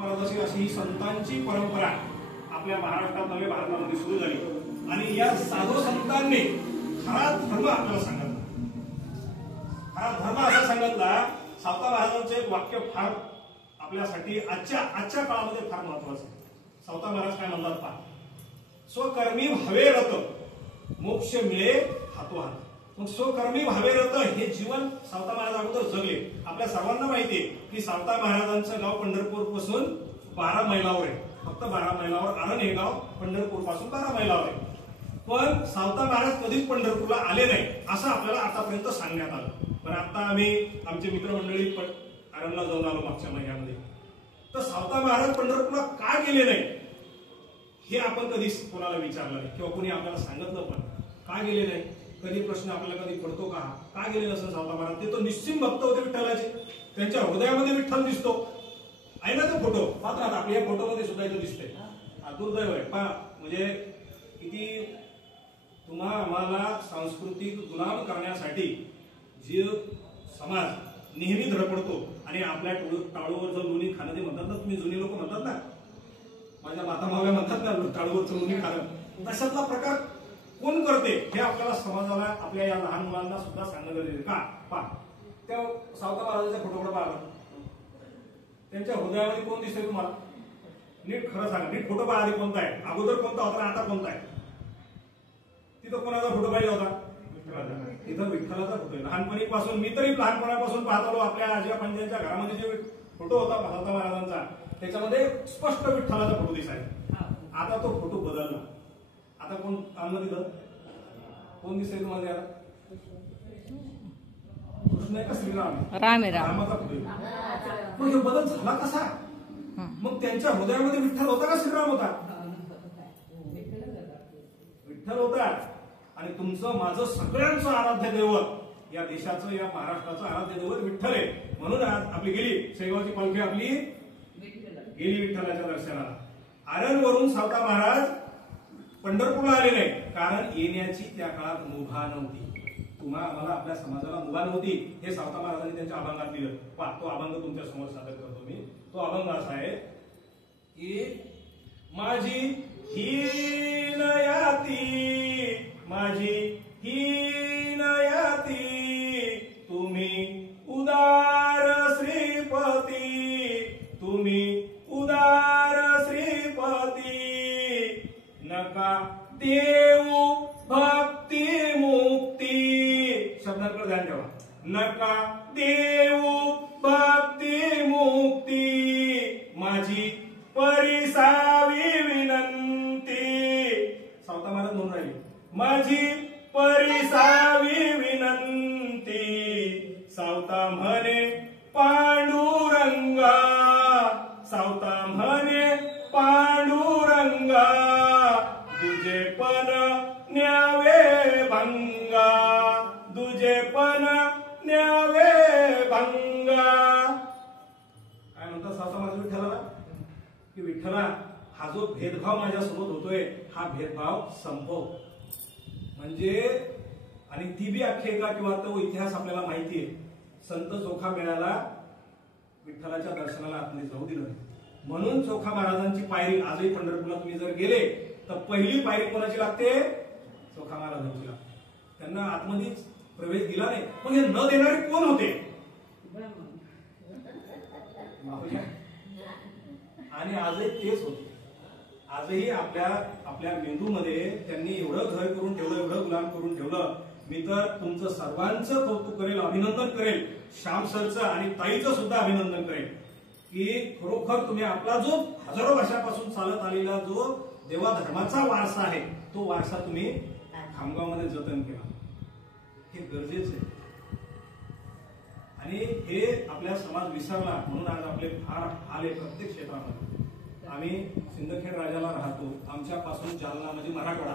अशी ही संतांची परंपरा आपल्या महाराष्ट्रात नव्हे भारतामध्ये सुरू झाली आणि या साधू संतांनी खरा धर्म आपल्याला सांगितला. खरा धर्म असा सांगितला. सावता महाराजांचं एक वाक्य फार आपल्यासाठी आजच्या काळामध्ये फार महत्वाचं आहे. सावता महाराज काय म्हणतात पहा, स्वकर्मी भावे रत मोक्ष मिळे हातोहात. मग स्वकर्मी भावे रत हे जीवन सावता महाराज अगोदर जगले. आपल्या सर्वांना माहितीये की सावता महाराजांचं गाव पंढरपूर पासून 12 मैलावर आहे. फक्त 12 मैलावर. आरण हे गाव पंढरपूर पासून 12 मैलावर आहे. पण सावता महाराज कधीच पंढरपूरला आले नाही असं आपल्याला आतापर्यंत सांगण्यात आलं. पण आता आम्ही आमचे मित्रमंडळी आरणला जाऊन आलो मागच्या महिन्यामध्ये. तर सावता महाराज पंढरपूरला का गेले नाही हे आपण कधीच कोणाला विचारलं नाही किंवा कोणी आपल्याला सांगितलं पण. का गेले नाही कधी प्रश्न आपल्याला कधी पडतो का गेले नसेल सावता महाराज? ते तो निश्चिम भक्त होते विठ्ठलाचे. त्यांच्या हृदयामध्ये विठ्ठल दिसतो. आहे ना तो फोटो पाहता आता आपल्या फोटोमध्ये सुद्धा इथं दिसतंय. दुर्दैव आहे पहा. म्हणजे किती तुम्हा आम्हाला सांस्कृतिक गुलाम करण्यासाठी जे समाज नेहमी धडपडतो आणि आपल्या टाळूवर जर लोणी खाणं ते म्हणतात ना, तुम्ही जुनी लोक म्हणतात ना, माझ्या माता माव्या म्हणतात ना टाळूवरचं लोणी खाणं, तशातला प्रकार कोण करते हे आपल्याला समाजाला आपल्या या लहान मुलांना सुद्धा सांगणं गरजेचं का. पहा त्या सावता महाराजांच्या फोटोकडे पाहा. त्यांच्या हृदयामध्ये कोण दिसतंय तुम्हाला? नीट खरं सांगा. नीट फोटो पहा. आधी कोणता आहे? अगोदर कोणता होता आता कोणता आहे? तिथं कोणाचा फोटो पाहिजे होता? तिथं विठ्ठलाचा फोटो आहे. लहानपणीपासून मी तरी लहानपणापासून पाहत आलो आपल्या आजी पंजांच्या घरामध्ये जे फोटो होता सावता महाराजांचा त्याच्यामध्ये स्पष्ट विठ्ठलाचा फोटो दिसायचा. आता तो फोटो बदलला. आता कोण आणलं तिथं? कोण दिसतंय तुम्हाला? कृष्ण आहे का श्रीराम? राम आहे. रामाचा फोटो. मग बदल झाला कसा? मग त्यांच्या हृदयामध्ये विठ्ठल होता का श्रीराम होता? विठ्ठल होता. आणि तुमचं माझं सगळ्यांचं आराध्य दैवत या देशाचं या महाराष्ट्राचं आराध्य दैवत विठ्ठल आहे. म्हणून आज आपली गेली शेगावची पालखी आपली गेली विठ्ठलाच्या दर्शनाला. आरणवरून सावता महाराज पंढरपूरला आले नाही कारण येण्याची त्या काळात मुभा नव्हती. तुम्हा आम्हाला आपल्या समाजाला मुभा नव्हती हे सावता महाराजांनी त्यांच्या अभंगात दिलं. पहा तो अभंग तुमच्या समोर सादर करतो मी. तो अभंग असा आहे की माझी हीन याती माझी हीन याती तुम्ही उदार श्रीपती तुम्ही उदार श्रीपती नका देऊ भक्ती मुक्ती. शब्दांकडे ध्यान ठेवा. नका देऊ भक्ती मुक्ती माझी परिसावी विनंती. सावता महाराज म्हणून राहिले माझी परिसावी विनंती. सावता म्हणे पांडुरंगा सावता म्हणे पांडुरंगा दुजे पण न्यावे भंगा दुजे पण न्यावे भंगा. काय म्हणतात सावता महाराज विठ्ठलाला की विठ्ठला हा जो भेदभाव माझ्यासोबत होतोय हा भेदभाव संपव. म्हणजे आणि ती बी आख्यायिका किंवा तो इतिहास आपल्याला माहितीये. संत चोखा मिळाला विठ्ठलाच्या दर्शनाला आतमध्ये जाऊ दिलं नाही. म्हणून चोखा महाराजांची पायरी आजही पंढरपूरला तुम्ही जर गेले तर पहिली पायरी कोणाची लागते? चोखा महाराजांची लागते. त्यांना आतमध्ये प्रवेश दिला नाही. मग हे न देणारे कोण होते? आणि आजही तेच होते. आजही आपल्या मेंदूमध्ये त्यांनी एवढं घर करून ठेवलं एवढं गुलाम करून ठेवलं. मी तर तुमचं सर्वांचं कौतुक करेल अभिनंदन करेल. श्याम सरचं आणि ताईचं सुद्धा अभिनंदन करेल की खरोखर तुम्ही आपला जो हजारो वर्षापासून चालत आलेला जो देवा धर्माचा वारसा आहे तो वारसा तुम्ही खामगावमध्ये जतन केला. हे गरजेचं आहे. आणि हे आपला समाज विसरला म्हणून आज आपले फार हाल आहे प्रत्येक क्षेत्रामध्ये. आम्ही सिंदखेड राजाला राहतो. आमच्यापासून जालना म्हणजे मराठवाडा